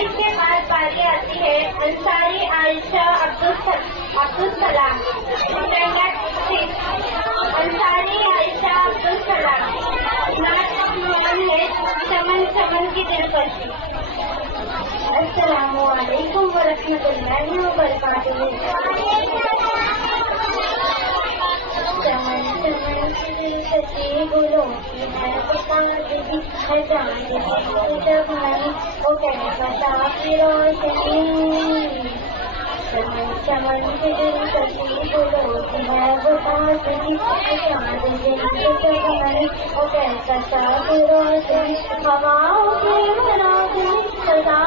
इसके बाद बारी आती है अंसारी आयशा अब्दुल सलाम। अंसारी आयशा अब्दुल सलाम। नाच है चमन चमन की दिलकशी। अस्सलामु अलैकुम व रहमतुल्लाहि व बरकातुहू। चमन चमन की दिलकशी गुलों की है पुकारती है जान जब नहीं वो कहता की रोशनी। चमन चमन की दिलकशी गुलों की है पुकारती है जान जब नहीं वो कहता की रोशनी। हवाओं की रोशनी सदा